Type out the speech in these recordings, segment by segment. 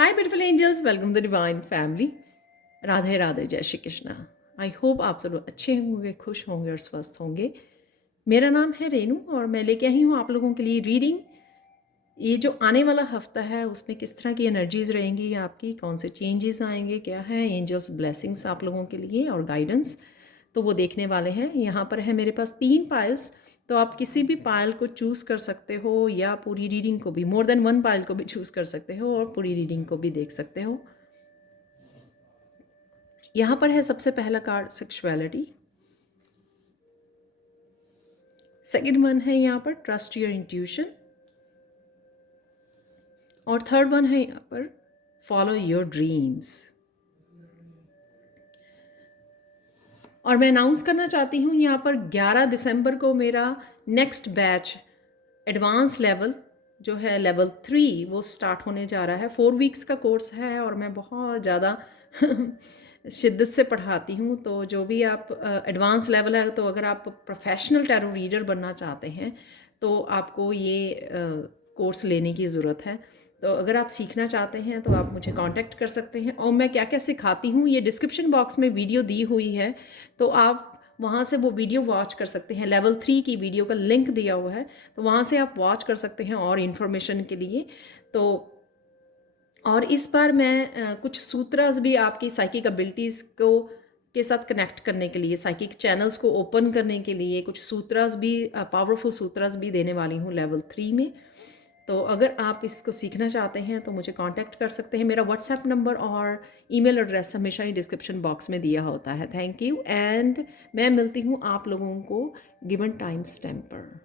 Hi beautiful angels, welcome to divine family. Radhe Radhe, जय Shri Krishna. I hope आप सब लोग अच्छे होंगे, खुश होंगे और स्वस्थ होंगे। मेरा नाम है रेनू और मैं लेके आई हूँ आप लोगों के लिए रीडिंग। ये जो आने वाला हफ्ता है उसमें किस तरह की एनर्जीज रहेंगी आपकी, कौन से चेंजेस आएंगे, क्या है एंजल्स ब्लेसिंग्स आप लोगों के लिए और गाइडेंस, तो वो देखने वाले हैं। यहाँ पर है मेरे पास 3 पाइल्स, तो आप किसी भी पायल को चूज़ कर सकते हो या पूरी रीडिंग को भी, मोर देन वन पायल को भी चूज़ कर सकते हो और पूरी रीडिंग को भी देख सकते हो। यहाँ पर है सबसे पहला कार्ड सेक्सुअलिटी, सेकंड वन है यहाँ पर ट्रस्ट योर इंट्यूशन और थर्ड वन है यहाँ पर फॉलो योर ड्रीम्स। और मैं अनाउंस करना चाहती हूँ यहाँ पर 11 दिसंबर को मेरा नेक्स्ट बैच एडवांस लेवल जो है लेवल 3 वो स्टार्ट होने जा रहा है। 4 वीक्स का कोर्स है और मैं बहुत ज़्यादा शिद्दत से पढ़ाती हूँ। तो जो भी आप एडवांस लेवल है, तो अगर आप प्रोफेशनल टैरो रीडर बनना चाहते हैं तो आपको ये कोर्स लेने की ज़रूरत है। तो अगर आप सीखना चाहते हैं तो आप मुझे कांटेक्ट कर सकते हैं और मैं क्या क्या सिखाती हूँ ये डिस्क्रिप्शन बॉक्स में वीडियो दी हुई है, तो आप वहाँ से वो वीडियो वॉच कर सकते हैं। लेवल 3 की वीडियो का लिंक दिया हुआ है, तो वहाँ से आप वॉच कर सकते हैं और इन्फॉर्मेशन के लिए। तो और इस बार मैं कुछ सूत्रास भी आपकी साइकिक एबिलिटीज़ को के साथ कनेक्ट करने के लिए, साइकिक चैनल्स को ओपन करने के लिए कुछ सूत्रास भी, पावरफुल सूत्रास भी देने वाली हूँ लेवल 3 में। तो अगर आप इसको सीखना चाहते हैं तो मुझे कांटेक्ट कर सकते हैं। मेरा व्हाट्सएप नंबर और ईमेल एड्रेस हमेशा ही डिस्क्रिप्शन बॉक्स में दिया होता है। थैंक यू एंड मैं मिलती हूँ आप लोगों को गिवन टाइम स्टैम्प पर।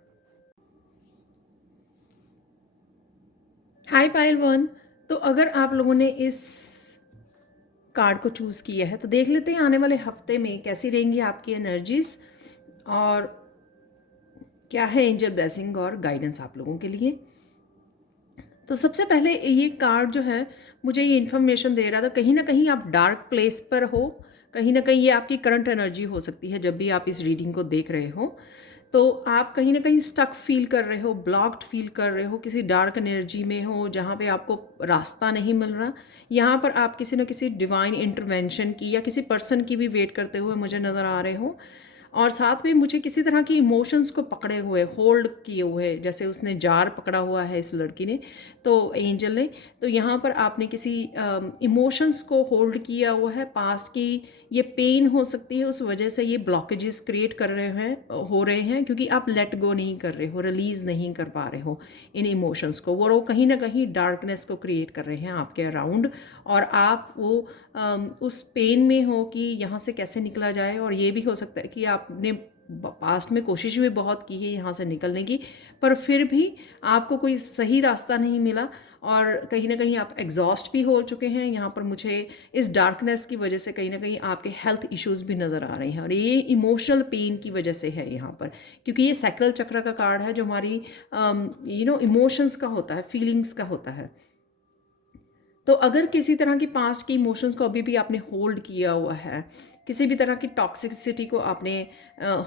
हाय पायल वन। तो अगर आप लोगों ने इस कार्ड को चूज़ किया है तो देख लेते हैं आने वाले हफ्ते में कैसी रहेंगी आपकी एनर्जीज और क्या है एंजल ब्लेसिंग और गाइडेंस आप लोगों के लिए। तो सबसे पहले ये कार्ड जो है मुझे ये इन्फॉर्मेशन दे रहा था, कहीं ना कहीं आप डार्क प्लेस पर हो, कहीं ना कहीं ये आपकी करंट एनर्जी हो सकती है। जब भी आप इस रीडिंग को देख रहे हो तो आप कहीं ना कहीं स्टक फील कर रहे हो, ब्लॉक्ड फील कर रहे हो, किसी डार्क एनर्जी में हो जहाँ पे आपको रास्ता नहीं मिल रहा। यहाँ पर आप किसी न किसी डिवाइन इंटरवेंशन की या किसी पर्सन की भी वेट करते हुए मुझे नज़र आ रहे हो। और साथ में मुझे किसी तरह की इमोशंस को पकड़े हुए, होल्ड किए हुए, जैसे उसने जार पकड़ा हुआ है इस लड़की ने, तो एंजल ने। तो यहाँ पर आपने किसी इमोशंस को होल्ड किया हुआ है। पास्ट की ये पेन हो सकती है, उस वजह से ये ब्लॉकेजेस क्रिएट कर रहे हैं, हो रहे हैं, क्योंकि आप लेट गो नहीं कर रहे हो, रिलीज़ नहीं कर पा रहे हो इन इमोशंस को। वो कहीं ना कहीं डार्कनेस को क्रिएट कर रहे हैं आपके अराउंड और आप वो उस पेन में हो कि यहाँ से कैसे निकला जाए। और ये भी हो सकता है कि आपने पास्ट में कोशिश भी बहुत की है यहाँ से निकलने की, पर फिर भी आपको कोई सही रास्ता नहीं मिला और कहीं ना कहीं आप एग्जॉस्ट भी हो चुके हैं। यहाँ पर मुझे इस डार्कनेस की वजह से कहीं ना कहीं आपके हेल्थ इश्यूज भी नज़र आ रहे हैं और ये इमोशनल पेन की वजह से है यहाँ पर, क्योंकि ये सैक्रल चक्र का कार्ड है जो हमारी इमोशंस का होता है, फीलिंग्स का होता है। तो अगर किसी तरह की पास्ट की इमोशंस को अभी भी आपने होल्ड किया हुआ है, किसी भी तरह की टॉक्सिसिटी को आपने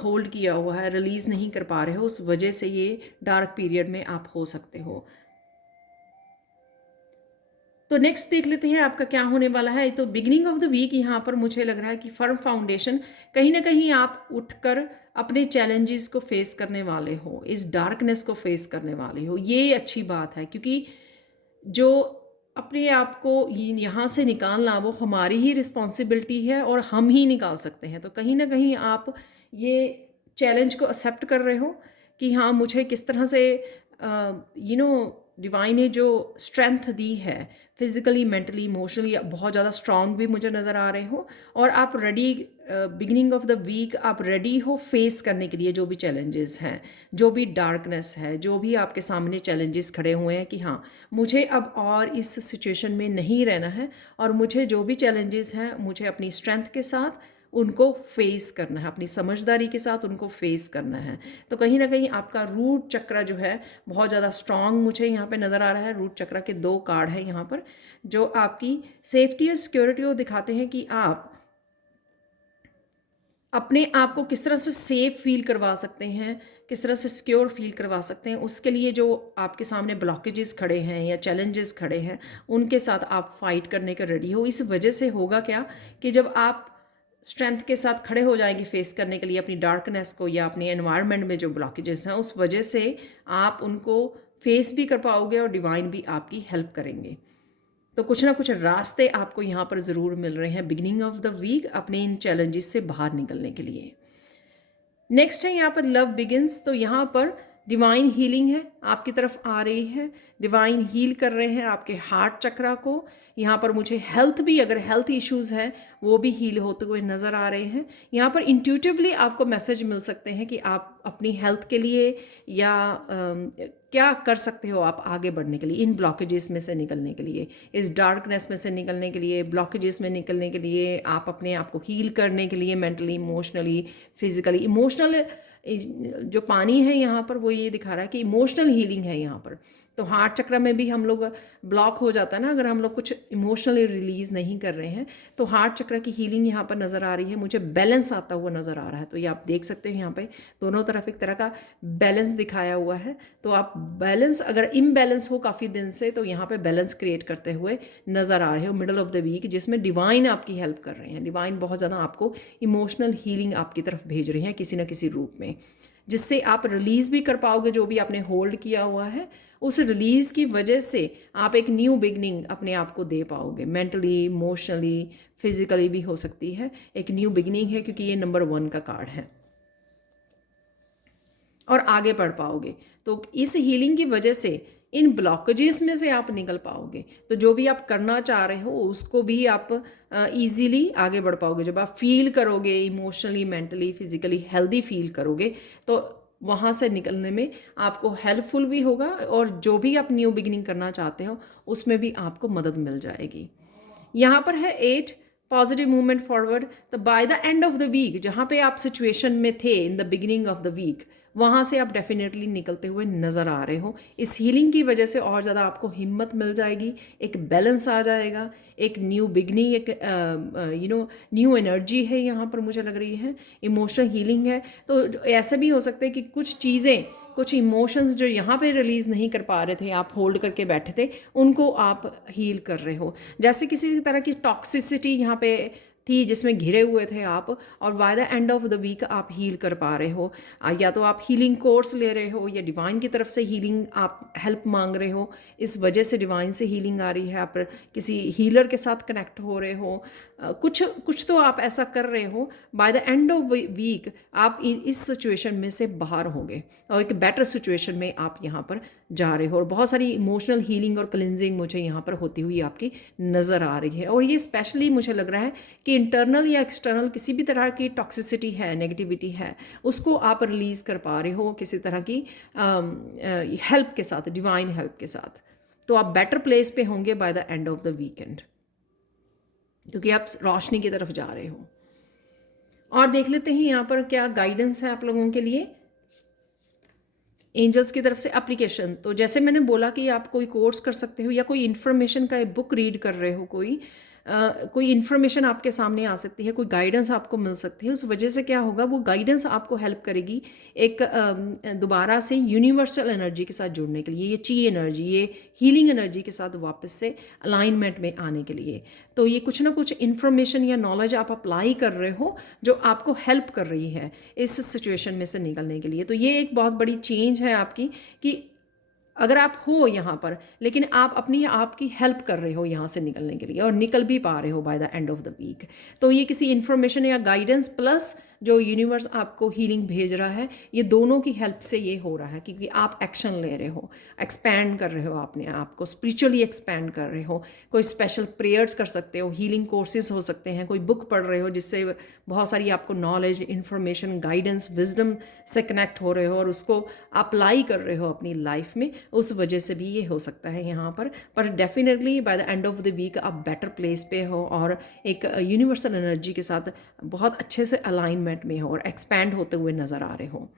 होल्ड किया हुआ है, रिलीज़ नहीं कर पा रहे हो, उस वजह से ये डार्क पीरियड में आप हो सकते हो। तो नेक्स्ट देख लेते हैं आपका क्या होने वाला है। तो बिगिनिंग ऑफ द वीक यहाँ पर मुझे लग रहा है कि फर्म फाउंडेशन, कहीं ना कहीं आप उठकर अपने चैलेंजेस को फेस करने वाले हो, इस डार्कनेस को फेस करने वाले हो। ये अच्छी बात है, क्योंकि जो अपने आप को यहाँ से निकालना वो हमारी ही रिस्पॉन्सिबिलिटी है और हम ही निकाल सकते हैं। तो कहीं ना कहीं आप ये चैलेंज को एक्सेप्ट कर रहे हो कि हाँ, मुझे किस तरह से डिवाइन ने जो स्ट्रेंथ दी है, फिजिकली, मेंटली, इमोशनली बहुत ज़्यादा स्ट्रांग भी मुझे नज़र आ रहे हो और आप ready, beginning of the week आप रेडी हो फेस करने के लिए जो भी चैलेंजेस हैं, जो भी डार्कनेस है, जो भी आपके सामने चैलेंजेस खड़े हुए हैं कि हाँ, मुझे अब और इस सिचुएशन में नहीं रहना है और मुझे जो भी चैलेंजेस हैं मुझे अपनी स्ट्रेंथ के साथ उनको फेस करना है, अपनी समझदारी के साथ उनको फेस करना है। तो कहीं ना कहीं आपका रूट चक्र जो है बहुत ज़्यादा स्ट्रांग मुझे यहाँ पे नज़र आ रहा है। रूट चक्र के 2 कार्ड हैं यहाँ पर जो आपकी सेफ्टी और सिक्योरिटी को दिखाते हैं कि आप अपने आप को किस तरह से सेफ फील करवा सकते हैं, किस तरह से सिक्योर फील करवा सकते हैं, उसके लिए जो आपके सामने ब्लॉकेजेस खड़े हैं या चैलेंजेस खड़े हैं उनके साथ आप फाइट करने के रेडी हो। इस वजह से होगा क्या कि जब आप स्ट्रेंथ के साथ खड़े हो जाएंगे फेस करने के लिए अपनी डार्कनेस को या अपनी एनवायरनमेंट में जो ब्लॉकेजेस हैं, उस वजह से आप उनको फेस भी कर पाओगे और डिवाइन भी आपकी हेल्प करेंगे। तो कुछ ना कुछ रास्ते आपको यहाँ पर ज़रूर मिल रहे हैं बिगिनिंग ऑफ द वीक अपने इन चैलेंजेस से बाहर निकलने के लिए। नेक्स्ट है यहाँ पर लव बिगिंस। तो यहाँ पर डिवाइन हीलिंग है, आपकी तरफ आ रही है, डिवाइन हील कर रहे हैं आपके हार्ट चक्रा को। यहाँ पर मुझे हेल्थ भी, अगर हेल्थ इश्यूज़ हैं वो भी हील होते हुए नज़र आ रहे हैं। यहाँ पर इंट्यूटिवली आपको मैसेज मिल सकते हैं कि आप अपनी हेल्थ के लिए या क्या कर सकते हो आप आगे बढ़ने के लिए, इन ब्लॉकेजेस में से निकलने के लिए, इस डार्कनेस में से निकलने के लिए, ब्लॉकेजेस में निकलने के लिए, आप अपने आप को हील करने के लिए मेंटली, इमोशनली, फिजिकली। इमोशनल जो पानी है यहाँ पर वो ये दिखा रहा है कि इमोशनल हीलिंग है यहाँ पर। तो हार्ट चक्र में भी हम लोग ब्लॉक हो जाता है ना, अगर हम लोग कुछ इमोशनली रिलीज़ नहीं कर रहे हैं, तो हार्ट चक्र की हीलिंग यहाँ पर नज़र आ रही है। मुझे बैलेंस आता हुआ नज़र आ रहा है। तो ये आप देख सकते हैं यहाँ पे दोनों तरफ एक तरह का बैलेंस दिखाया हुआ है। तो आप बैलेंस, अगर इम्बैलेंस हो काफ़ी दिन से, तो यहाँ पे बैलेंस क्रिएट करते हुए नज़र आ रहे हो मिडल ऑफ द वीक, जिसमें डिवाइन आपकी हेल्प कर रहे हैं। डिवाइन बहुत ज़्यादा आपको इमोशनल हीलिंग आपकी तरफ भेज रहे हैं किसी न किसी रूप में, जिससे आप रिलीज़ भी कर पाओगे जो भी आपने होल्ड किया हुआ है। उस रिलीज़ की वजह से आप एक न्यू बिगनिंग अपने आप को दे पाओगे, मेंटली, इमोशनली, फिजिकली भी हो सकती है। एक न्यू बिगनिंग है क्योंकि ये नंबर 1 का कार्ड है, और आगे बढ़ पाओगे। तो इस हीलिंग की वजह से इन ब्लॉकेजेस में से आप निकल पाओगे। तो जो भी आप करना चाह रहे हो उसको भी आप इजीली आगे बढ़ पाओगे। जब आप फील करोगे emotionally, mentally, physically healthy feel करोगे, तो वहाँ से निकलने में आपको हेल्पफुल भी होगा, और जो भी आप न्यू बिगिनिंग करना चाहते हो उसमें भी आपको मदद मिल जाएगी। यहाँ पर है 8 पॉजिटिव मूवमेंट फॉरवर्ड। तो by the end of the week, जहाँ पे आप सिचुएशन में थे in the beginning of the week, वहाँ से आप डेफिनेटली निकलते हुए नज़र आ रहे हो। इस हीलिंग की वजह से और ज़्यादा आपको हिम्मत मिल जाएगी, एक बैलेंस आ जाएगा, एक न्यू बिगनिंग, एक न्यू एनर्जी है यहाँ पर मुझे लग रही है। इमोशनल हीलिंग है। तो ऐसा भी हो सकता है कि कुछ चीज़ें, कुछ इमोशंस जो यहाँ पे रिलीज़ नहीं कर पा रहे थे, आप होल्ड करके बैठे थे, उनको आप हील कर रहे हो। जैसे किसी तरह की टॉक्सिसिटी यहाँ पे थी जिसमें घिरे हुए थे आप, और by the end of the week आप हील कर पा रहे हो। या तो आप हीलिंग कोर्स ले रहे हो या डिवाइन की तरफ से हीलिंग आप हेल्प मांग रहे हो, इस वजह से डिवाइन से हीलिंग आ रही है। आप किसी हीलर के साथ कनेक्ट हो रहे हो, कुछ तो आप ऐसा कर रहे हो। By the end of week आप इस सिचुएशन में से बाहर होंगे और एक बेटर सिचुएशन में आप यहाँ पर जा रहे हो, और बहुत सारी इमोशनल हीलिंग और क्लिनजिंग मुझे यहाँ पर होती हुई आपकी नज़र आ रही है। और ये स्पेशली मुझे लग रहा है कि इंटरनल या एक्सटर्नल किसी भी तरह की टॉक्सिसिटी है, नेगेटिविटी है, उसको आप रिलीज़ कर पा रहे हो किसी तरह की हेल्प के साथ, डिवाइन हेल्प के साथ। तो आप बेटर प्लेस पे होंगे bye the end of the weekend, क्योंकि आप रोशनी की तरफ जा रहे हो। और देख लेते हैं यहाँ पर क्या गाइडेंस है आप लोगों के लिए एंजल्स की तरफ से। एप्लीकेशन, तो जैसे मैंने बोला कि आप कोई कोर्स कर सकते हो या कोई इन्फॉर्मेशन का एक बुक रीड कर रहे हो, कोई इन्फॉर्मेशन आपके सामने आ सकती है, कोई गाइडेंस आपको मिल सकती है। उस वजह से क्या होगा, वो गाइडेंस आपको हेल्प करेगी एक दोबारा से यूनिवर्सल एनर्जी के साथ जुड़ने के लिए, ये ची एनर्जी, ये हीलिंग एनर्जी के साथ वापस से अलाइनमेंट में आने के लिए। तो ये कुछ ना कुछ इन्फॉर्मेशन या नॉलेज आप अप्लाई कर रहे हो जो आपको हेल्प कर रही है इस सिचुएशन में से निकलने के लिए। तो ये एक बहुत बड़ी चेंज है आपकी, कि अगर आप हो यहाँ पर, लेकिन आप अपनी आपकी हेल्प कर रहे हो यहाँ से निकलने के लिए, और निकल भी पा रहे हो by the end of the week. तो ये किसी इन्फॉर्मेशन या गाइडेंस प्लस जो यूनिवर्स आपको हीलिंग भेज रहा है, ये दोनों की हेल्प से ये हो रहा है, क्योंकि आप एक्शन ले रहे हो, एक्सपैंड कर रहे हो अपने आप को, स्पिरिचुअली एक्सपैंड कर रहे हो। कोई स्पेशल प्रेयर्स कर सकते हो, हीलिंग कोर्सेज हो सकते हैं, कोई बुक पढ़ रहे हो जिससे बहुत सारी आपको नॉलेज, इन्फॉर्मेशन, गाइडेंस, विजडम से कनेक्ट हो रहे हो और उसको अप्लाई कर रहे हो अपनी लाइफ में। उस वजह से भी ये हो सकता है यहाँ पर definitely by the end of the week आप बेटर प्लेस पे हो और एक यूनिवर्सल एनर्जी के साथ बहुत अच्छे से अलाइनमेंट में हो और एक्सपैंड होते हुए नज़र आ रहे हो।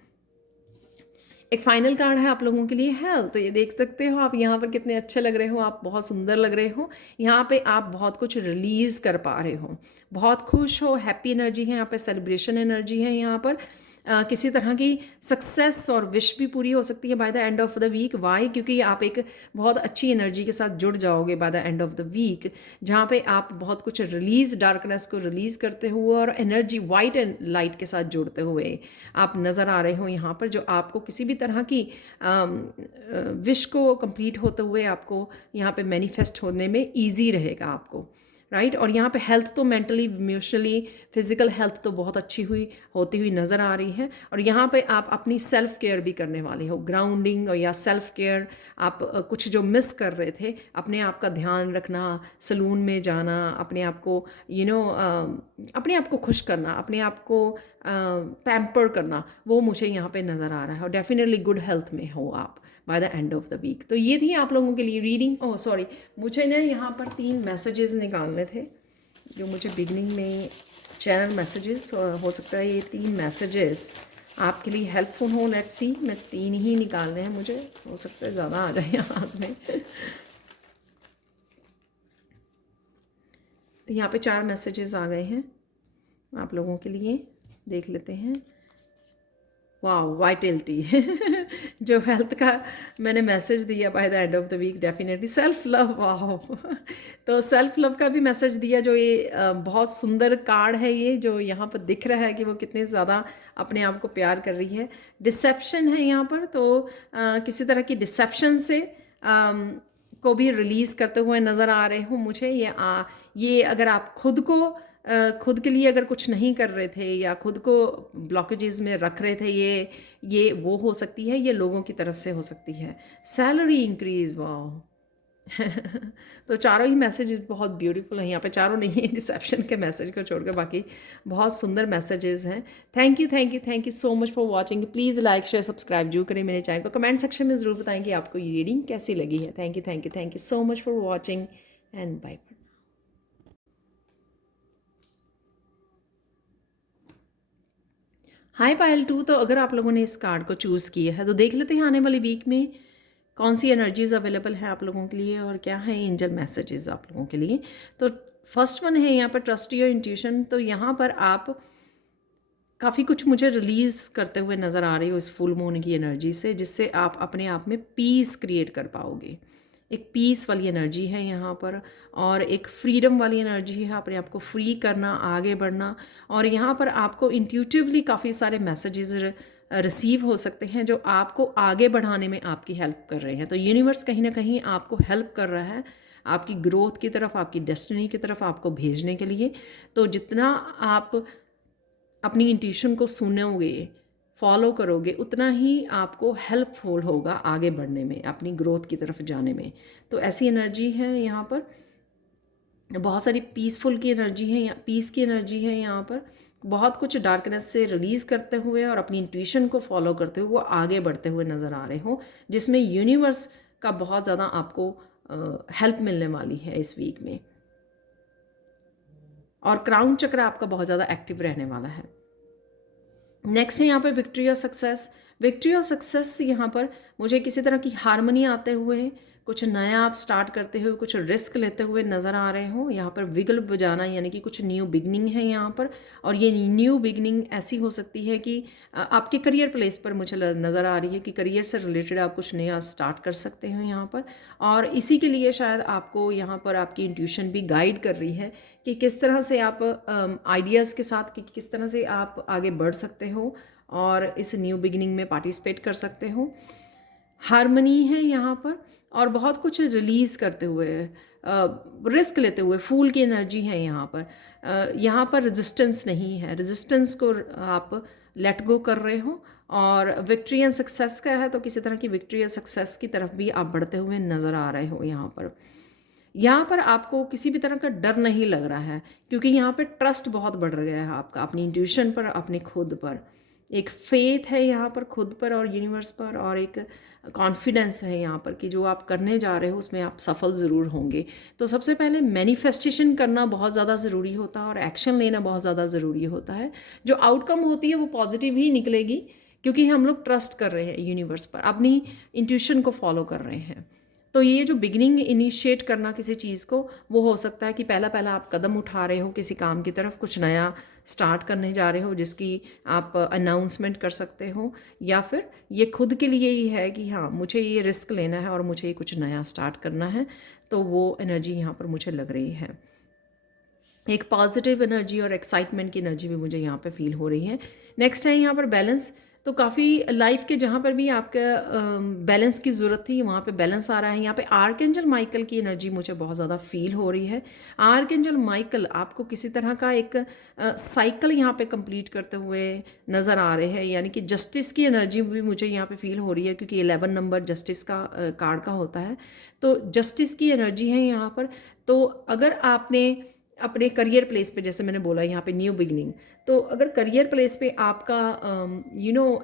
एक फाइनल कार्ड है आप लोगों के लिए हेल्थ। तो ये देख सकते हो आप यहाँ पर कितने अच्छे लग रहे हो, आप बहुत सुंदर लग रहे हो। यहाँ पे आप बहुत कुछ रिलीज़ कर पा रहे हो, बहुत खुश हो, हैप्पी एनर्जी है यहाँ पे, सेलिब्रेशन एनर्जी है यहाँ पर। किसी तरह की सक्सेस और विश भी पूरी हो सकती है by the end of the week. Why? क्योंकि आप एक बहुत अच्छी एनर्जी के साथ जुड़ जाओगे by the end of the week, जहाँ पे आप बहुत कुछ रिलीज, डार्कनेस को रिलीज करते हुए और एनर्जी वाइट एंड लाइट के साथ जुड़ते हुए आप नज़र आ रहे हो यहाँ पर, जो आपको किसी भी तरह की विश को कंप्लीट होते हुए आपको यहाँ पे मैनिफेस्ट होने में ईजी रहेगा आपको, राइट। और यहाँ पे हेल्थ तो मेंटली, इमोशनली, फिजिकल हेल्थ तो बहुत अच्छी होती हुई नज़र आ रही है। और यहाँ पे आप अपनी सेल्फ केयर भी करने वाले हो, ग्राउंडिंग और या सेल्फ केयर। आप कुछ जो मिस कर रहे थे, अपने आप का ध्यान रखना, सलून में जाना, अपने आप को अपने आप को खुश करना, अपने आप को पैम्पर करना, वो मुझे यहाँ पे नज़र आ रहा है। और डेफिनेटली गुड हेल्थ में हो आप by the end of the week. तो ये थी आप लोगों के लिए रीडिंग। ओह सॉरी, मुझे ना यहाँ पर 3 मैसेजेस निकालने थे जो मुझे बिगनिंग में, चैनल मैसेजेस, हो सकता है ये 3 मैसेजेस आपके लिए हेल्पफुल हो। लेट्स सी, मैं 3 ही निकालने हैं मुझे, हो सकता है ज़्यादा आ जाए हाथ में। यहाँ पे 4 मैसेजेस आ गए हैं आप लोगों के लिए, देख लेते हैं। वाह, वाइटलिटी जो हेल्थ का मैंने मैसेज दिया by the end of the week, definitely self love. वाह तो सेल्फ लव का भी मैसेज दिया, जो ये बहुत सुंदर कार्ड है ये, जो यहाँ पर दिख रहा है कि वो कितने ज़्यादा अपने आप को प्यार कर रही है। डिसेप्शन है यहाँ पर, तो किसी तरह की डिसेप्शन से को भी रिलीज़ करते हुए नज़र आ रहे हो मुझे। ये अगर आप खुद के लिए अगर कुछ नहीं कर रहे थे या खुद को ब्लॉकेजेस में रख रहे थे, ये वो हो सकती है, ये लोगों की तरफ से हो सकती है। सैलरी इंक्रीज, वाह तो चारों ही मैसेज बहुत ब्यूटीफुल हैं यहाँ पे, चारों नहीं, रिसेप्शन के मैसेज को छोड़कर बाकी बहुत सुंदर मैसेजेस हैं। Thank you so much for watching. Please like, share, subscribe जरूर करें मेरे चैनल को। कमेंट सेक्शन में ज़रूर बताएं कि आपको ये रीडिंग कैसी लगी है। Thank you so much for watching and bye. Hi Payal 2, तो अगर आप लोगों ने इस कार्ड को चूज़ किया है तो देख लेते हैं आने वाली वीक में कौन सी एनर्जीज अवेलेबल है आप लोगों के लिए और क्या है एंजल मैसेजेस आप लोगों के लिए। तो फर्स्ट वन है यहाँ पर ट्रस्ट योर इंट्यूशन। तो यहाँ पर आप काफ़ी कुछ मुझे रिलीज़ करते हुए नज़र आ रही हो इस फुल मून की एनर्जी से, जिससे आप अपने आप में पीस क्रिएट कर पाओगे। एक पीस वाली एनर्जी है यहाँ पर, और एक फ्रीडम वाली एनर्जी है, अपने आप को फ्री करना, आगे बढ़ना। और यहाँ पर आपको इंट्यूटिवली काफ़ी सारे मैसेजेस रिसीव हो सकते हैं जो आपको आगे बढ़ाने में आपकी हेल्प कर रहे हैं। तो यूनिवर्स कहीं ना कहीं आपको हेल्प कर रहा है आपकी ग्रोथ की तरफ, आपकी डेस्टिनी की तरफ आपको भेजने के लिए। तो जितना आप अपनी इंट्यूशन को सुनोगे, फॉलो करोगे, उतना ही आपको हेल्पफुल होगा आगे बढ़ने में, अपनी ग्रोथ की तरफ जाने में। तो ऐसी एनर्जी है यहाँ पर, बहुत सारी पीसफुल की एनर्जी है, पीस की एनर्जी है यहाँ पर। बहुत कुछ डार्कनेस से रिलीज़ करते हुए और अपनी इंट्यूशन को फॉलो करते हुए वो आगे बढ़ते हुए नज़र आ रहे हो, जिसमें यूनिवर्स का बहुत ज़्यादा आपको हेल्प मिलने वाली है इस वीक में। और क्राउन चक्र आपका बहुत ज़्यादा एक्टिव रहने वाला है। नेक्स्ट है यहाँ पे विक्ट्री और सक्सेस यहाँ पर मुझे किसी तरह की हारमोनी आते हुए, कुछ नया आप स्टार्ट करते हुए, कुछ रिस्क लेते हुए नज़र आ रहे हो। यहाँ पर विगल बजाना, यानी कि कुछ न्यू बिगनिंग है यहाँ पर। और ये न्यू बिगनिंग ऐसी हो सकती है कि आपके करियर प्लेस पर मुझे नज़र आ रही है कि करियर से रिलेटेड आप कुछ नया स्टार्ट कर सकते हो यहाँ पर। और इसी के लिए शायद आपको यहाँ पर आपकी इंट्यूशन भी गाइड कर रही है कि किस तरह से आप आइडियाज़ के साथ कि किस तरह से आप आगे बढ़ सकते हो और इस न्यू बिगिनिंग में पार्टिसिपेट कर सकते हो। हारमनी है यहाँ पर, और बहुत कुछ रिलीज़ करते हुए, रिस्क लेते हुए, फूल की एनर्जी है यहाँ पर। यहाँ पर रेजिस्टेंस नहीं है, रेजिस्टेंस को आप लेट गो कर रहे हो। और विक्ट्री एंड सक्सेस का है, तो किसी तरह की विक्ट्री या सक्सेस की तरफ भी आप बढ़ते हुए नज़र आ रहे हो यहाँ पर आपको किसी भी तरह का डर नहीं लग रहा है, क्योंकि यहाँ पे ट्रस्ट बहुत बढ़ गया है आपका अपनी इंट्यूशन पर, अपने खुद पर। एक फेथ है यहाँ पर खुद पर और यूनिवर्स पर, और एक कॉन्फिडेंस है यहाँ पर कि जो आप करने जा रहे हो उसमें आप सफल ज़रूर होंगे। तो सबसे पहले मैनिफेस्टेशन करना बहुत ज़्यादा ज़रूरी होता है और एक्शन लेना बहुत ज़्यादा ज़रूरी होता है। जो आउटकम होती है वो पॉजिटिव ही निकलेगी, क्योंकि हम लोग ट्रस्ट कर रहे हैं यूनिवर्स पर, अपनी इंट्यूशन को फॉलो कर रहे हैं। तो ये जो बिगिनिंग इनिशिएट करना किसी चीज़ को, वो हो सकता है कि पहला पहला आप कदम उठा रहे हो किसी काम की तरफ, कुछ नया स्टार्ट करने जा रहे हो जिसकी आप अनाउंसमेंट कर सकते हो, या फिर ये खुद के लिए ही है कि हाँ मुझे ये रिस्क लेना है और मुझे कुछ नया स्टार्ट करना है। तो वो एनर्जी यहाँ पर मुझे लग रही है। एक पॉजिटिव एनर्जी और एक्साइटमेंट की एनर्जी भी मुझे यहाँ पे फील हो रही है। नेक्स्ट है यहाँ पर बैलेंस। तो काफ़ी लाइफ के जहाँ पर भी आपका बैलेंस की ज़रूरत थी वहाँ पे बैलेंस आ रहा है। यहाँ पे आर्कएंजल माइकल की एनर्जी मुझे बहुत ज़्यादा फील हो रही है। आर्कएंजल माइकल आपको किसी तरह का एक साइकिल यहाँ पे कंप्लीट करते हुए नज़र आ रहे हैं, यानी कि जस्टिस की एनर्जी भी मुझे यहाँ पे फील हो रही है, क्योंकि 11 नंबर जस्टिस का कार्ड का होता है। तो जस्टिस की एनर्जी है यहाँ पर। तो अगर आपने अपने करियर प्लेस पे, जैसे मैंने बोला यहाँ पे न्यू बिगिनिंग, तो अगर करियर प्लेस पे आपका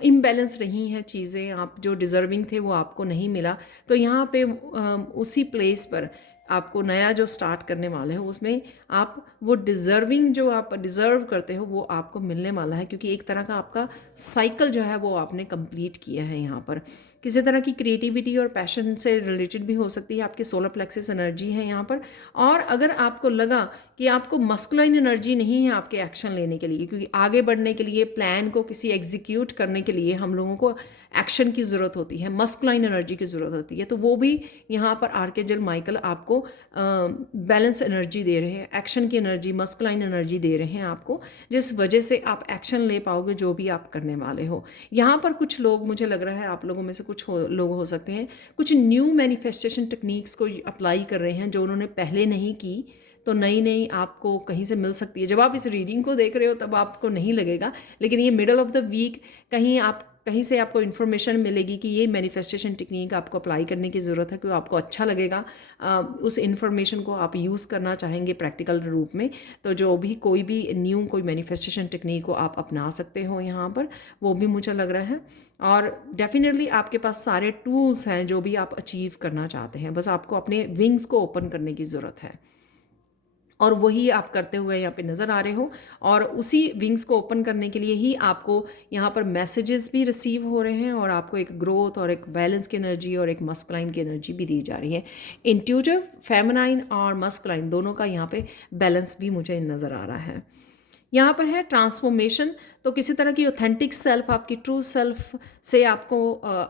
इम्बैलेंस रही हैं चीज़ें, आप जो डिज़र्विंग थे वो आपको नहीं मिला, तो यहाँ पे उसी प्लेस पर आपको नया जो स्टार्ट करने वाले हो उसमें आप वो डिज़र्विंग जो आप डिज़र्व करते हो वो आपको मिलने वाला है, क्योंकि एक तरह का आपका साइकिल जो है वो आपने कंप्लीट किया है। यहाँ पर किसी तरह की क्रिएटिविटी और पैशन से रिलेटेड भी हो सकती है, आपके सोलर प्लेक्सिस एनर्जी है यहाँ पर। और अगर आपको लगा कि आपको मस्कुलाइन एनर्जी नहीं है आपके एक्शन लेने के लिए, क्योंकि आगे बढ़ने के लिए, प्लान को किसी एग्जीक्यूट करने के लिए हम लोगों को एक्शन की ज़रूरत होती है, मस्कुलाइन एनर्जी की ज़रूरत होती है, तो वो भी यहाँ पर आर्कएंजल माइकल आपको बैलेंस एनर्जी दे रहे हैं, एक्शन की एनर्जी, मस्कुलाइन एनर्जी दे रहे हैं आपको, जिस वजह से आप एक्शन ले पाओगे जो भी आप करने वाले हो। यहाँ पर कुछ लोग, मुझे लग रहा है आप लोगों में से कुछ लोग हो सकते हैं कुछ न्यू मैनिफेस्टेशन टेक्निक्स को अप्लाई कर रहे हैं जो उन्होंने पहले नहीं की, तो नई नई आपको कहीं से मिल सकती है। जब आप इस रीडिंग को देख रहे हो तब आपको नहीं लगेगा, लेकिन ये मिडल ऑफ द वीक कहीं से आपको इन्फॉर्मेशन मिलेगी कि ये मैनिफेस्टेशन टेक्निक आपको अप्लाई करने की ज़रूरत है, क्योंकि आपको अच्छा लगेगा, उस इन्फॉर्मेशन को आप यूज़ करना चाहेंगे प्रैक्टिकल रूप में। तो जो भी कोई भी न्यू कोई मैनिफेस्टेशन टेक्निक को आप अपना सकते हो यहाँ पर, वो भी मुझे लग रहा है। और डेफिनेटली आपके पास सारे टूल्स हैं जो भी आप अचीव करना चाहते हैं, बस आपको अपने विंग्स को ओपन करने की ज़रूरत है, और वही आप करते हुए यहाँ पे नज़र आ रहे हो। और उसी विंग्स को ओपन करने के लिए ही आपको यहाँ पर मैसेजेस भी रिसीव हो रहे हैं, और आपको एक ग्रोथ और एक बैलेंस की एनर्जी और एक मस्कुलाइन की एनर्जी भी दी जा रही है। इंट्यूटिव, फेमिनाइन और मस्कुलाइन दोनों का यहाँ पे बैलेंस भी मुझे नज़र आ रहा है। यहाँ पर है ट्रांसफॉर्मेशन। तो किसी तरह की ऑथेंटिक सेल्फ, आपकी ट्रू सेल्फ से आपको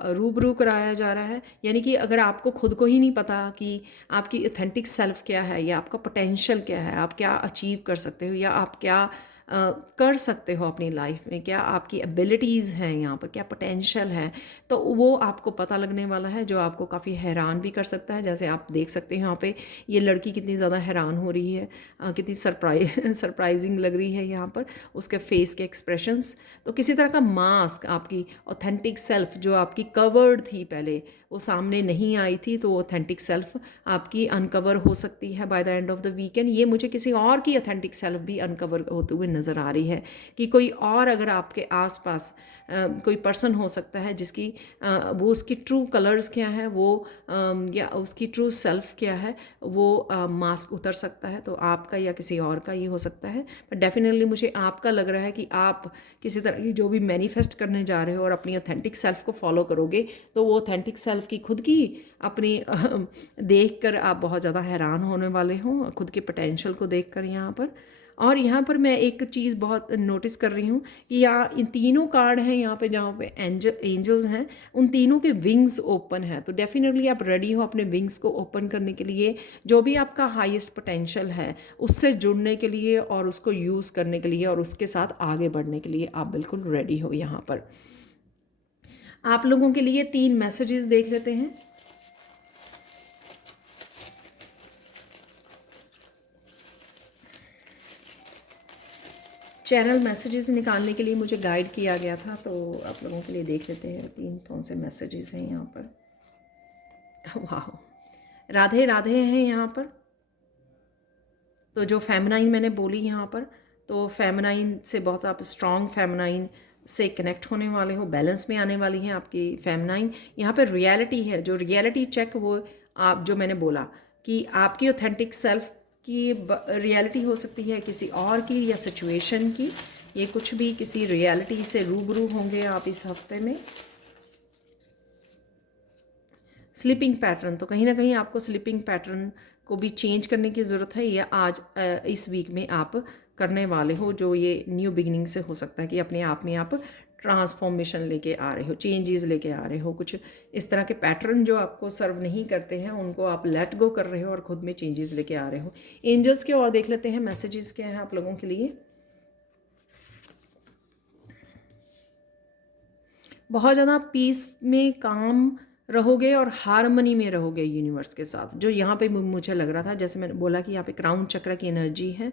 रूबरू कराया जा रहा है, यानी कि अगर आपको खुद को ही नहीं पता कि आपकी ऑथेंटिक सेल्फ क्या है, या आपका पोटेंशियल क्या है, आप क्या अचीव कर सकते हो, या आप क्या कर सकते हो अपनी लाइफ में, क्या आपकी एबिलिटीज़ हैं यहाँ पर, क्या पोटेंशियल है, तो वो आपको पता लगने वाला है, जो आपको काफ़ी हैरान भी कर सकता है। जैसे आप देख सकते हैं यहाँ पे ये लड़की कितनी ज़्यादा हैरान हो रही है, कितनी सरप्राइजिंग लग रही है यहाँ पर उसके फेस के एक्सप्रेशंस। तो किसी तरह का मास्क, आपकी ऑथेंटिक सेल्फ जो आपकी कवर्ड थी पहले, वो सामने नहीं आई थी, तो ऑथेंटिक सेल्फ आपकी अनकवर हो सकती है by the end of the weekend. ये मुझे किसी और की ऑथेंटिक सेल्फ भी अनकवर होते हुए नज़र आ रही है, कि कोई और अगर आपके आसपास कोई पर्सन हो सकता है जिसकी वो उसकी ट्रू कलर्स क्या है, वो या उसकी ट्रू सेल्फ क्या है, वो मास्क उतर सकता है, तो आपका या किसी और का ये हो सकता है। बट डेफिनेटली मुझे आपका लग रहा है कि आप किसी तरह की जो भी मैनिफेस्ट करने जा रहे हो और अपनी ऑथेंटिक सेल्फ को फॉलो करोगे, तो वो ऑथेंटिक सेल्फ की खुद की अपनी देख कर आप बहुत ज़्यादा हैरान होने वाले हो, खुद के पोटेंशियल को देख कर यहाँ पर। और यहाँ पर मैं एक चीज़ बहुत नोटिस कर रही हूँ कि यहाँ इन तीनों कार्ड हैं यहाँ पे, जहाँ पे एंजल्स हैं, उन तीनों के विंग्स ओपन हैं। तो डेफिनेटली आप रेडी हो अपने विंग्स को ओपन करने के लिए, जो भी आपका हाईएस्ट पोटेंशियल है उससे जुड़ने के लिए और उसको यूज़ करने के लिए और उसके साथ आगे बढ़ने के लिए आप बिल्कुल रेडी हो। यहाँ पर आप लोगों के लिए 3 मैसेजेस देख लेते हैं। चैनल मैसेजेस निकालने के लिए मुझे गाइड किया गया था, तो आप लोगों के लिए देख लेते हैं 3 कौन से मैसेजेस हैं यहाँ पर। वाह, राधे राधे हैं यहाँ पर। तो जो फेमिनाइन मैंने बोली यहाँ पर, तो फेमिनाइन से बहुत आप स्ट्रॉन्ग फेमिनाइन से कनेक्ट होने वाले हो, बैलेंस में आने वाली हैं आपकी फेमिनाइन। यहाँ पर रियलिटी है, जो रियलिटी चेक, वो आप जो मैंने बोला कि आपकी ऑथेंटिक सेल्फ की रियलिटी हो सकती है किसी और की या सिचुएशन की, ये कुछ भी किसी रियलिटी से रूबरू होंगे आप इस हफ्ते में। स्लीपिंग पैटर्न, तो कहीं ना कहीं आपको स्लीपिंग पैटर्न को भी चेंज करने की ज़रूरत है। या आज इस वीक में आप करने वाले हो, जो ये न्यू बिगिनिंग से हो सकता है कि अपने आप में आप ट्रांसफॉर्मेशन लेके आ रहे हो, चेंजेस लेके आ रहे हो। कुछ इस तरह के पैटर्न जो आपको सर्व नहीं करते हैं उनको आप लेट गो कर रहे हो और ख़ुद में चेंजेस लेके आ रहे हो। एंजल्स के और देख लेते हैं मैसेजेस क्या हैं आप लोगों के लिए। बहुत ज़्यादा पीस में काम रहोगे और हारमनी में रहोगे यूनिवर्स के साथ। जो यहाँ पे मुझे लग रहा था, जैसे मैंने बोला कि यहाँ पे क्राउन चक्र की एनर्जी है,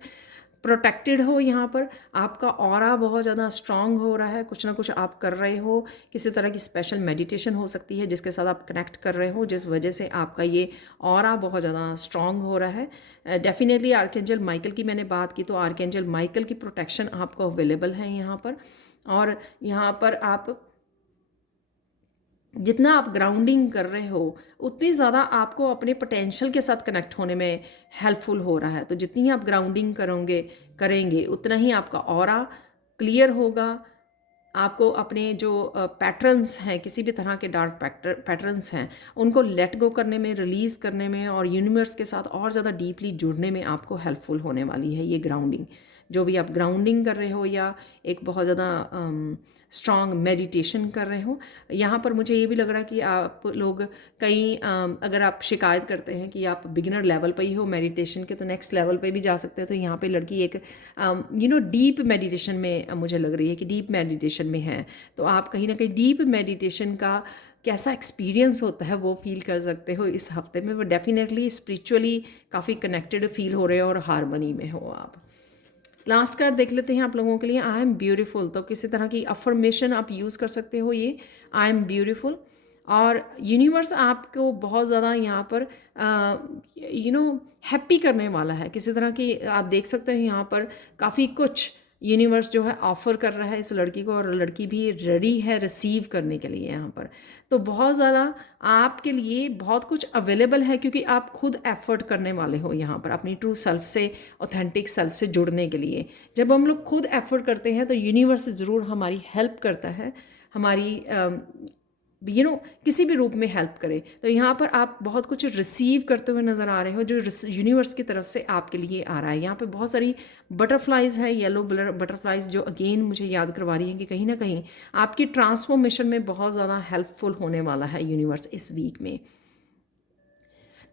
प्रोटेक्टेड हो यहाँ पर। आपका ऑरा बहुत ज़्यादा स्ट्रांग हो रहा है, कुछ ना कुछ आप कर रहे हो, किसी तरह की स्पेशल मेडिटेशन हो सकती है जिसके साथ आप कनेक्ट कर रहे हो, जिस वजह से आपका ये ऑरा बहुत ज़्यादा स्ट्रांग हो रहा है। डेफिनेटली आर्कएंजल माइकल की मैंने बात की, तो आर्कएंजल माइकल की प्रोटेक्शन आपको अवेलेबल है यहाँ पर। और यहाँ पर आप जितना आप ग्राउंडिंग कर रहे हो उतनी ज़्यादा आपको अपने पोटेंशियल के साथ कनेक्ट होने में हेल्पफुल हो रहा है। तो जितनी आप ग्राउंडिंग करेंगे उतना ही आपका ऑरा क्लियर होगा। आपको अपने जो पैटर्न्स हैं, किसी भी तरह के डार्क पैटर्न्स हैं, उनको लेट गो करने में, रिलीज़ करने में और यूनिवर्स के साथ और ज़्यादा डीपली जुड़ने में आपको हेल्पफुल होने वाली है ये ग्राउंडिंग। जो भी आप ग्राउंडिंग कर रहे हो या एक बहुत ज़्यादा स्ट्रॉन्ग मेडिटेशन कर रहे हो, यहाँ पर मुझे ये भी लग रहा है कि आप लोग कहीं अगर आप शिकायत करते हैं कि आप बिगिनर लेवल पे ही हो मेडिटेशन के, तो नेक्स्ट लेवल पे भी जा सकते हो। तो यहाँ पे लड़की एक डीप मेडिटेशन में मुझे लग रही है कि डीप मेडिटेशन में है। तो आप कहीं ना कहीं डीप मेडिटेशन का कैसा एक्सपीरियंस होता है वो फील कर सकते हो इस हफ्ते में। वो डेफिनेटली स्पिरिचुअली काफ़ी कनेक्टेड फील हो रहे हो और हारमनी में हो आप। लास्ट कार्ड देख लेते हैं आप लोगों के लिए, आई एम ब्यूटीफुल। तो किसी तरह की अफर्मेशन आप यूज़ कर सकते हो ये आई एम ब्यूटीफुल। और यूनिवर्स आपको बहुत ज़्यादा यहाँ पर हैप्पी करने वाला है। किसी तरह की आप देख सकते हो यहाँ पर काफ़ी कुछ यूनिवर्स जो है ऑफ़र कर रहा है इस लड़की को, और लड़की भी रेडी है रिसीव करने के लिए यहाँ पर। तो बहुत ज़्यादा आपके लिए बहुत कुछ अवेलेबल है, क्योंकि आप खुद एफर्ट करने वाले हो यहाँ पर अपनी ट्रू सेल्फ से, ऑथेंटिक सेल्फ से जुड़ने के लिए। जब हम लोग खुद एफर्ट करते हैं तो यूनिवर्स ज़रूर हमारी हेल्प करता है, हमारी किसी भी रूप में हेल्प करे। तो यहाँ पर आप बहुत कुछ रिसीव करते हुए नज़र आ रहे हो जो यूनिवर्स की तरफ से आपके लिए आ रहा है। यहाँ पे बहुत सारी बटरफ्लाइज है, येलो बटरफ्लाइज, जो अगेन मुझे याद करवा रही है कि कहीं ना कहीं आपकी ट्रांसफॉर्मेशन में बहुत ज़्यादा हेल्पफुल होने वाला है यूनिवर्स इस वीक में।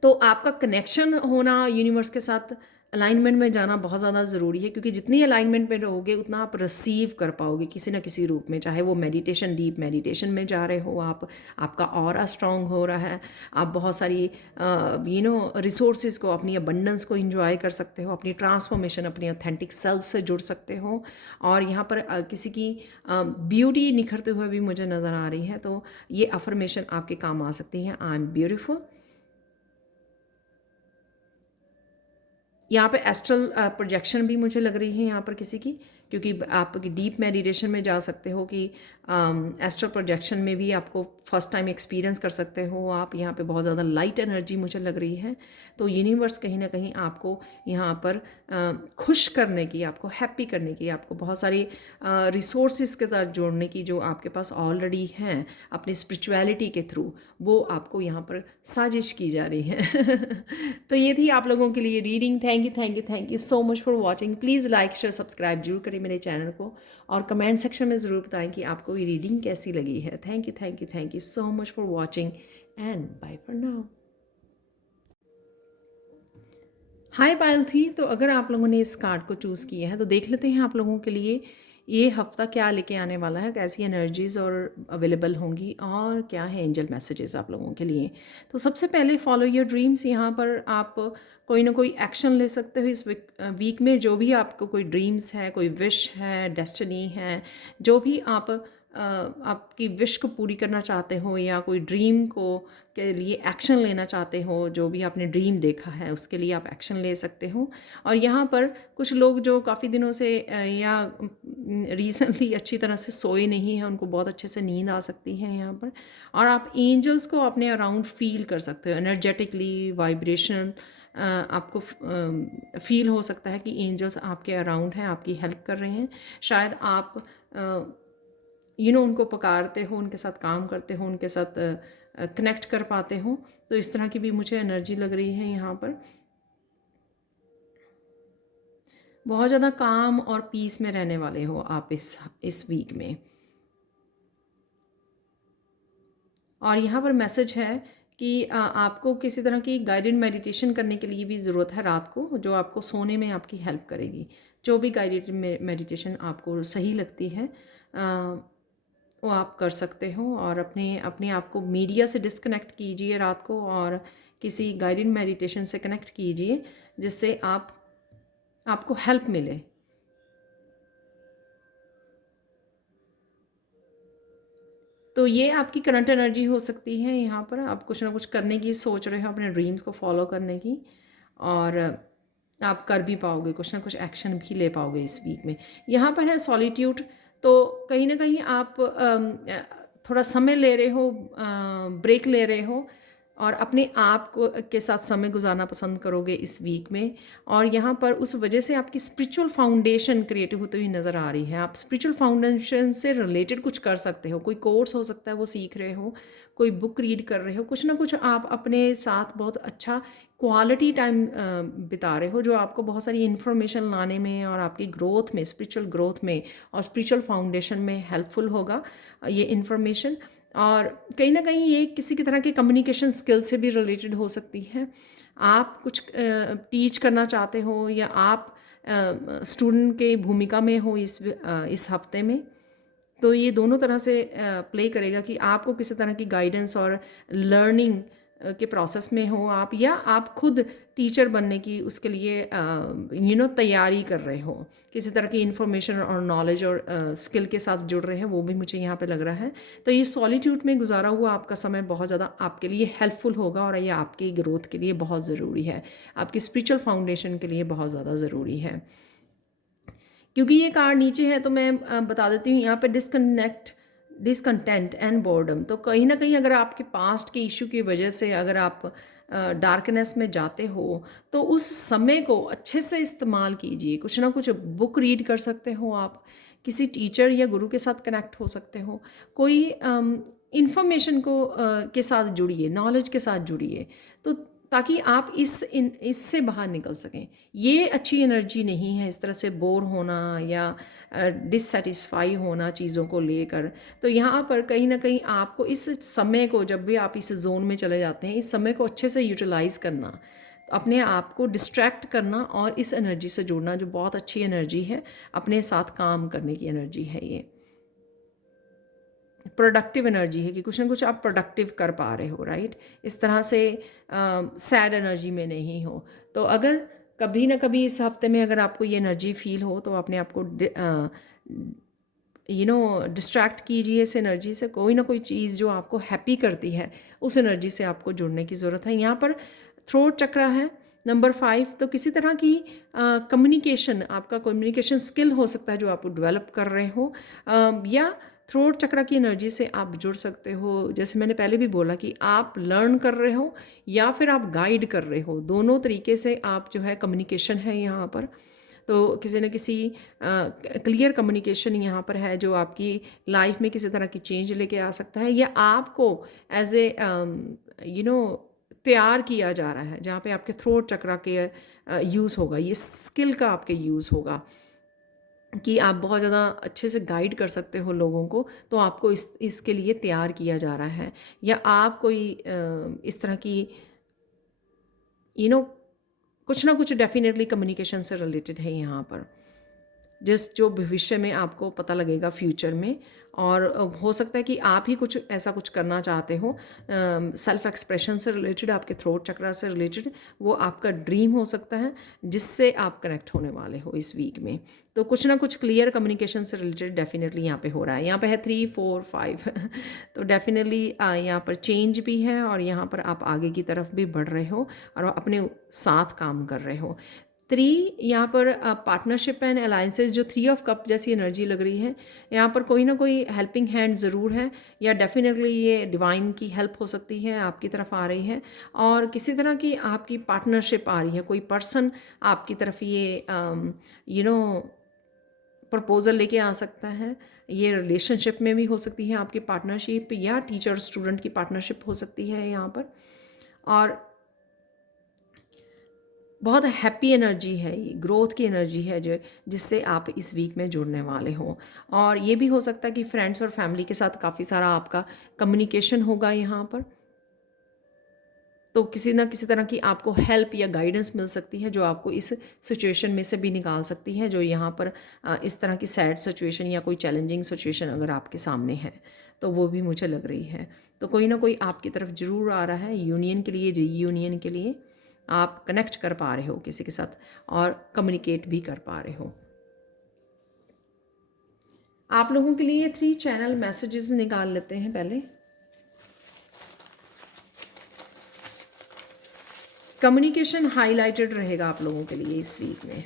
तो आपका कनेक्शन होना यूनिवर्स के साथ, अलाइनमेंट में जाना बहुत ज़्यादा ज़रूरी है, क्योंकि जितनी अलाइनमेंट में रहोगे उतना आप रिसीव कर पाओगे किसी ना किसी रूप में। चाहे वो मेडिटेशन, डीप मेडिटेशन में जा रहे हो आप, आपका ऑरा स्ट्रांग हो रहा है, आप बहुत सारी रिसोर्सेज को, अपनी अबंडेंस को इंजॉय कर सकते हो, अपनी ट्रांसफॉर्मेशन, अपनी ऑथेंटिक सेल्फ से जुड़ सकते हो। और यहाँ पर किसी की ब्यूटी निखरते हुए भी मुझे नज़र आ रही है। तो ये अफर्मेशन आपके काम आ सकती है, आई एम ब्यूटीफुल। यहाँ पे एस्ट्रल प्रोजेक्शन भी मुझे लग रही है यहाँ पर किसी की, क्योंकि आप डीप मेडिटेशन में जा सकते हो कि एस्ट्रल प्रोजेक्शन में भी आपको फर्स्ट टाइम एक्सपीरियंस कर सकते हो आप। यहाँ पे बहुत ज़्यादा लाइट एनर्जी मुझे लग रही है। तो यूनिवर्स कहीं ना कहीं आपको यहाँ पर खुश करने की, आपको हैप्पी करने की, आपको बहुत सारी रिसोर्सेज के साथ जोड़ने की जो आपके पास ऑलरेडी हैं अपनी स्पिरिचुअलिटी के थ्रू, वो आपको यहाँ पर साजिश की जा रही है। तो ये थी आप लोगों के लिए reading. Thank you so much for watching. Please like share subscribe जरूर करें मेरे चैनल को, और कमेंट सेक्शन में ज़रूर बताएं कि आपको ये रीडिंग कैसी लगी है। Thank you so much for watching and bye for now. Hi Payal थी। तो अगर आप लोगों ने इस कार्ड को चूज़ किया है तो देख लेते हैं आप लोगों के लिए ये हफ्ता क्या लेके आने वाला है, कैसी एनर्जीज़ और अवेलेबल होंगी, और क्या है एंजल मैसेजेस आप लोगों के लिए। तो सबसे पहले फॉलो योर ड्रीम्स। यहाँ पर आप कोई ना कोई एक्शन ले सकते हो इस वीक में। जो भी आपको कोई ड्रीम्स है, कोई विश है, डेस्टिनी है, जो भी आप आपकी विश को पूरी करना चाहते हो या कोई ड्रीम को के लिए एक्शन लेना चाहते हो, जो भी आपने ड्रीम देखा है उसके लिए आप एक्शन ले सकते हो। और यहाँ पर कुछ लोग जो काफ़ी दिनों से या रिसेंटली अच्छी तरह से सोए नहीं हैं, उनको बहुत अच्छे से नींद आ सकती है यहाँ पर। और आप एंजल्स को अपने अराउंड फील कर सकते हो, एनर्जेटिकली, वाइब्रेशनल आपको फील हो सकता है कि एंजल्स आपके अराउंड हैं, आपकी हेल्प कर रहे हैं। शायद आप उनको पुकारते हो, उनके साथ काम करते हो, उनके साथ कनेक्ट कर पाते हो। तो इस तरह की भी मुझे एनर्जी लग रही है यहाँ पर। बहुत ज़्यादा काम और पीस में रहने वाले हो आप इस वीक में। और यहाँ पर मैसेज है कि आपको किसी तरह की गाइडेड मेडिटेशन करने के लिए भी ज़रूरत है रात को, जो आपको सोने में आपकी हेल्प करेगी। जो भी गाइडेड मेडिटेशन आपको सही लगती है वो आप कर सकते हो। और अपने अपने आप को मीडिया से डिस्कनेक्ट कीजिए रात को और किसी गाइडेड मेडिटेशन से कनेक्ट कीजिए, जिससे आपको हेल्प मिले। तो ये आपकी करंट एनर्जी हो सकती है। यहाँ पर आप कुछ ना कुछ करने की सोच रहे हो, अपने ड्रीम्स को फॉलो करने की, और आप कर भी पाओगे, कुछ ना कुछ एक्शन भी ले पाओगे इस वीक में। यहाँ पर है सॉलिट्यूड। तो कहीं ना कहीं आप थोड़ा समय ले रहे हो, ब्रेक ले रहे हो, और अपने आप को के साथ समय गुजारना पसंद करोगे इस वीक में। और यहाँ पर उस वजह से आपकी स्पिरिचुअल फाउंडेशन क्रिएट होती हुई नज़र आ रही है। आप स्पिरिचुअल फाउंडेशन से रिलेटेड कुछ कर सकते हो। कोई कोर्स हो सकता है वो सीख रहे हो, कोई बुक रीड कर रहे हो, कुछ ना कुछ आप अपने साथ बहुत अच्छा क्वालिटी टाइम बिता रहे हो, जो आपको बहुत सारी इन्फॉर्मेशन लाने में और आपकी ग्रोथ में, स्पिरिचुअल ग्रोथ में और स्पिरिचुअल फाउंडेशन में हेल्पफुल होगा ये इन्फॉर्मेशन। और कहीं ना कहीं ये किसी की तरह की कम्युनिकेशन स्किल से भी रिलेटेड हो सकती है। आप कुछ टीच करना चाहते हो, या आप स्टूडेंट के भूमिका में हो इस हफ्ते में, तो ये दोनों तरह से प्ले करेगा कि आपको किसी तरह की गाइडेंस और लर्निंग के प्रोसेस में हो आप, या आप खुद टीचर बनने की उसके लिए तैयारी कर रहे हो, किसी तरह की इन्फॉर्मेशन और नॉलेज और स्किल के साथ जुड़ रहे हैं, वो भी मुझे यहाँ पे लग रहा है। तो ये सॉलिट्यूड में गुजारा हुआ आपका समय बहुत ज़्यादा आपके लिए हेल्पफुल होगा, और ये आपकी ग्रोथ के लिए बहुत ज़रूरी है, आपकी स्पिरिचुअल फाउंडेशन के लिए बहुत ज़्यादा ज़रूरी है। क्योंकि ये कार्ड नीचे है तो मैं बता देती हूँ यहाँ पे डिसकंटेंट एंड बोर्डम। तो कहीं ना कहीं अगर आपके पास्ट के इशू की वजह से अगर आप डार्कनेस में जाते हो, तो उस समय को अच्छे से इस्तेमाल कीजिए। कुछ ना कुछ बुक रीड कर सकते हो आप, किसी टीचर या गुरु के साथ कनेक्ट हो सकते हो, कोई इंफॉर्मेशन के साथ जुड़िए, नॉलेज के साथ जुड़िए, तो ताकि आप इससे बाहर निकल सकें। ये अच्छी एनर्जी नहीं है इस तरह से बोर होना या डिससेटिस्फाई होना चीज़ों को लेकर। तो यहाँ पर कहीं ना कहीं आपको इस समय को, जब भी आप इस जोन में चले जाते हैं, इस समय को अच्छे से यूटिलाइज़ करना, अपने आप को डिस्ट्रैक्ट करना और इस एनर्जी से जुड़ना, जो बहुत अच्छी एनर्जी है, अपने साथ काम करने की एनर्जी है। ये प्रोडक्टिव एनर्जी है कि कुछ ना कुछ आप प्रोडक्टिव कर पा रहे हो, राइट। इस तरह से सैड एनर्जी में नहीं हो। तो अगर कभी ना कभी इस हफ्ते में अगर आपको ये एनर्जी फील हो, तो अपने आप को डिस्ट्रैक्ट कीजिए इस एनर्जी से। कोई ना कोई चीज़ जो आपको हैप्पी करती है, उस एनर्जी से आपको जुड़ने की ज़रूरत है। यहाँ पर थ्रोट चक्रा है नंबर 5। तो किसी तरह की कम्युनिकेशन, आपका कम्युनिकेशन स्किल हो सकता है जो आप डेवलप कर रहे हो, या थ्रोट चक्रा की एनर्जी से आप जुड़ सकते हो। जैसे मैंने पहले भी बोला कि आप लर्न कर रहे हो या फिर आप गाइड कर रहे हो, दोनों तरीके से आप जो है कम्युनिकेशन है यहाँ पर। तो किसी न किसी क्लियर कम्युनिकेशन यहाँ पर है जो आपकी लाइफ में किसी तरह की चेंज लेके आ सकता है, या आपको एज ए तैयार किया जा रहा है, जहाँ पे आपके थ्रोट चक्रा के यूज़ होगा, ये स्किल का आपके यूज़ होगा कि आप बहुत ज़्यादा अच्छे से गाइड कर सकते हो लोगों को। तो आपको इसके लिए तैयार किया जा रहा है, या आप कोई इस तरह की यू नो कुछ ना कुछ डेफिनेटली कम्युनिकेशन से रिलेटेड है यहाँ पर, जो भविष्य में आपको पता लगेगा फ्यूचर में। और हो सकता है कि आप ही कुछ ऐसा कुछ करना चाहते हो, सेल्फ एक्सप्रेशन से रिलेटेड, आपके थ्रोट चक्रा से रिलेटेड, वो आपका ड्रीम हो सकता है जिससे आप कनेक्ट होने वाले हो इस वीक में। तो कुछ ना कुछ क्लियर कम्युनिकेशन से रिलेटेड डेफिनेटली यहाँ पे हो रहा है। यहाँ पे है 3, 4, 5 तो डेफिनेटली यहाँ पर चेंज भी है, और यहाँ पर आप आगे की तरफ भी बढ़ रहे हो और अपने साथ काम कर रहे हो। 3 यहाँ पर पार्टनरशिप एंड अलायंसेस, जो 3 ऑफ कप जैसी एनर्जी लग रही है। यहाँ पर कोई ना कोई हेल्पिंग हैंड ज़रूर है, या डेफिनेटली ये डिवाइन की हेल्प हो सकती है, आपकी तरफ आ रही है, और किसी तरह की आपकी पार्टनरशिप आ रही है। कोई पर्सन आपकी तरफ ये प्रपोज़ल लेके आ सकता है। ये रिलेशनशिप में भी हो सकती है, आपकी पार्टनरशिप, या टीचर स्टूडेंट की पार्टनरशिप हो सकती है यहाँ पर। और बहुत हैप्पी एनर्जी है, ये ग्रोथ की एनर्जी है जो जिससे आप इस वीक में जुड़ने वाले हो। और ये भी हो सकता है कि फ्रेंड्स और फैमिली के साथ काफ़ी सारा आपका कम्युनिकेशन होगा यहाँ पर। तो किसी ना किसी तरह की आपको हेल्प या गाइडेंस मिल सकती है जो आपको इस सिचुएशन में से भी निकाल सकती है, जो यहाँ पर इस तरह की सैड सिचुएशन या कोई चैलेंजिंग सिचुएशन अगर आपके सामने है तो वो भी मुझे लग रही है। तो कोई ना कोई आपकी तरफ ज़रूर आ रहा है यूनियन के लिए, रीयूनियन के लिए। आप कनेक्ट कर पा रहे हो किसी के साथ और कम्युनिकेट भी कर पा रहे हो। आप लोगों के लिए 3 चैनल मैसेजेस निकाल लेते हैं पहले। कम्युनिकेशन हाईलाइटेड रहेगा आप लोगों के लिए इस वीक में।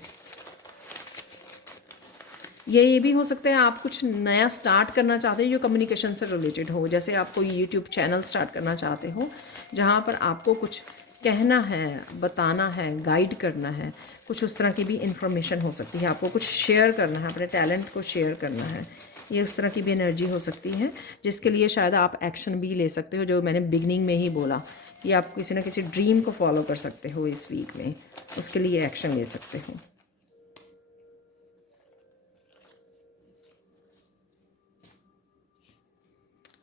ये भी हो सकता है आप कुछ नया स्टार्ट करना चाहते हो जो कम्युनिकेशन से रिलेटेड हो, जैसे आप कोई यूट्यूब चैनल स्टार्ट करना चाहते हो जहाँ पर आपको कुछ कहना है, बताना है, गाइड करना है, कुछ उस तरह की भी इंफॉर्मेशन हो सकती है। आपको कुछ शेयर करना है, अपने टैलेंट को शेयर करना है, ये उस तरह की भी एनर्जी हो सकती है जिसके लिए शायद आप एक्शन भी ले सकते हो, जो मैंने बिगनिंग में ही बोला कि आप किसी ना किसी ड्रीम को फॉलो कर सकते हो इस वीक में, उसके लिए एक्शन ले सकते हो।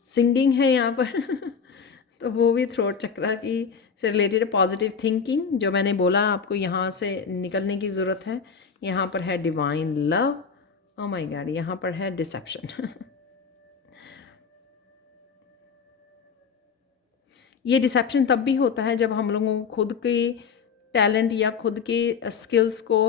सिंगिंग है यहाँ पर तो वो भी थ्रोट चक्रा की से रिलेटेड पॉजिटिव थिंकिंग, जो मैंने बोला आपको यहाँ से निकलने की ज़रूरत है। यहाँ पर है divine love, oh my God, यहाँ पर है डिसेप्शन ये डिसेप्शन तब भी होता है जब हम लोगों को खुद के टैलेंट या खुद के स्किल्स को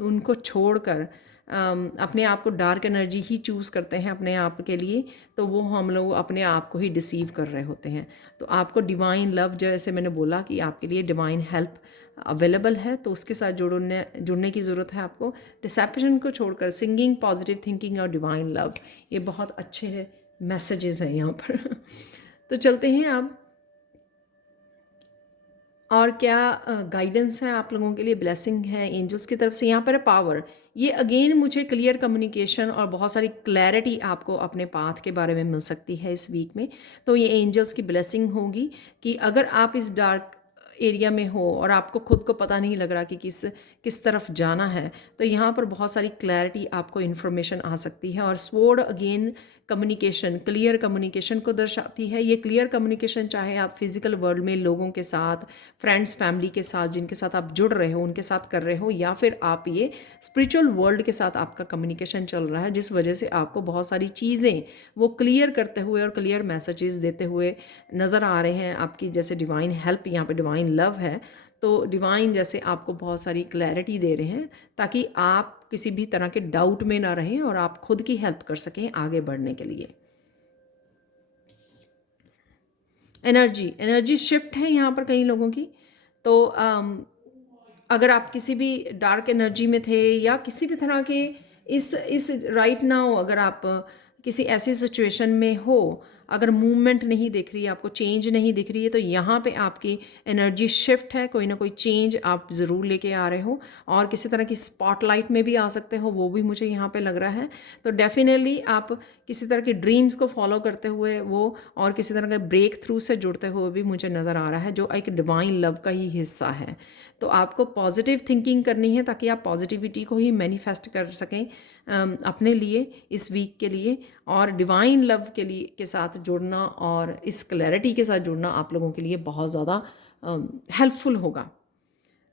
उनको छोड़कर अपने आप को डार्क एनर्जी ही चूज़ करते हैं अपने आप के लिए, तो वो हम लोग अपने आप को ही डिसीव कर रहे होते हैं। तो आपको डिवाइन लव, जैसे मैंने बोला कि आपके लिए डिवाइन हेल्प अवेलेबल है, तो उसके साथ जुड़ने की ज़रूरत है आपको। डिसेप्शन को छोड़कर सिंगिंग, पॉजिटिव थिंकिंग और डिवाइन लव, ये बहुत अच्छे मैसेजेस हैं यहाँ पर तो चलते हैं अब, और क्या गाइडेंस है आप लोगों के लिए, ब्लेसिंग है एंजल्स की तरफ से। यहाँ पर है पावर, ये अगेन मुझे क्लियर कम्युनिकेशन और बहुत सारी क्लैरिटी आपको अपने पाथ के बारे में मिल सकती है इस वीक में। तो ये एंजल्स की ब्लेसिंग होगी कि अगर आप इस डार्क एरिया में हो और आपको खुद को पता नहीं लग रहा कि किस तरफ जाना है, तो यहाँ पर बहुत सारी क्लैरिटी आपको इन्फॉर्मेशन आ सकती है। और sword again communication, clear communication को दर्शाती है। ये क्लियर कम्युनिकेशन चाहे आप फिजिकल वर्ल्ड में लोगों के साथ, फ्रेंड्स, फैमिली के साथ, जिनके साथ आप जुड़ रहे हो उनके साथ कर रहे हो, या फिर आप ये स्पिरिचुअल वर्ल्ड के साथ आपका कम्युनिकेशन चल रहा है, जिस वजह से आपको बहुत सारी चीज़ें वो क्लियर करते हुए और क्लियर मैसेजेस देते हुए नज़र आ रहे हैं आपकी। जैसे डिवाइन हेल्प, यहाँ पे डिवाइन लव है, तो डिवाइन जैसे आपको बहुत सारी क्लैरिटी दे रहे हैं ताकि आप किसी भी तरह के डाउट में ना रहें और आप खुद की हेल्प कर सकें आगे बढ़ने के लिए। एनर्जी शिफ्ट है यहाँ पर कई लोगों की। तो अगर आप किसी भी डार्क एनर्जी में थे या किसी भी तरह के इस राइट नाउ, अगर आप किसी ऐसी सिचुएशन में हो, अगर मूवमेंट नहीं दिख रही है, आपको चेंज नहीं दिख रही है, तो यहाँ पे आपकी एनर्जी शिफ्ट है, कोई ना कोई चेंज आप ज़रूर लेके आ रहे हो। और किसी तरह की स्पॉटलाइट में भी आ सकते हो, वो भी मुझे यहाँ पे लग रहा है। तो डेफिनेटली आप किसी तरह के ड्रीम्स को फॉलो करते हुए वो, और किसी तरह के ब्रेक थ्रू से जुड़ते हुए भी मुझे नज़र आ रहा है, जो एक डिवाइन लव का ही हिस्सा है। तो आपको पॉजिटिव थिंकिंग करनी है ताकि आप पॉजिटिविटी को ही मैनिफेस्ट कर सकें अपने लिए इस वीक के लिए। और डिवाइन लव के साथ जुड़ना और इस क्लैरिटी के साथ जुड़ना आप लोगों के लिए बहुत ज़्यादा हेल्पफुल होगा।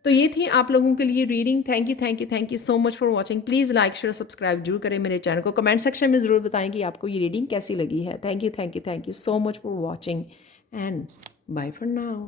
तो ये थी आप लोगों के लिए reading. Thank you so much for watching. Please like share subscribe जरूर करें मेरे चैनल को। कमेंट सेक्शन में ज़रूर बताएं कि आपको ये रीडिंग कैसी लगी है। Thank you so much for watching and bye for now.